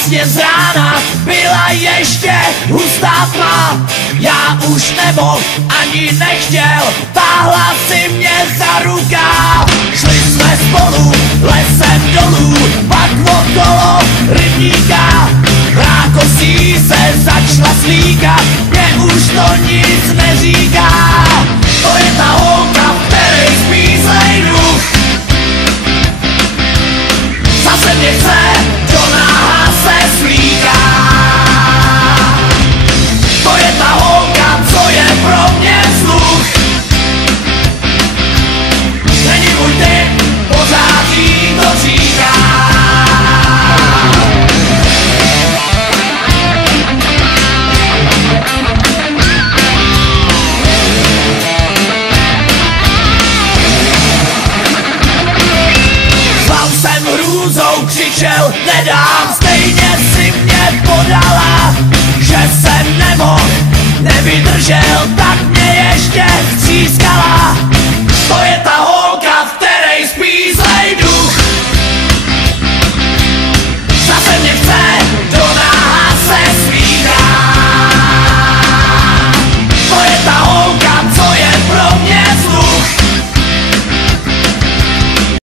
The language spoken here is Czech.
Vlastně z rána byla ještě hustá tma. Já už nemohl, ani nechtěl, táhla si mě za rukáv. Šli jsme spolu lesem dolů, pak okolo rybníka. Rákosí se začala slíkat, mě už to nic neříká. To je ta holka, v které spí zlej duch. Zase mě chce, do náha se slíká. To je ta holka, co je pro mě vzduch. Není můj typ, pořád jí to říká. Zval jsem hrůzou, křičel, nedám, stejně si mě podala. Že jsem nemohl, nevydržel, tak mě ještě střískala. To je ta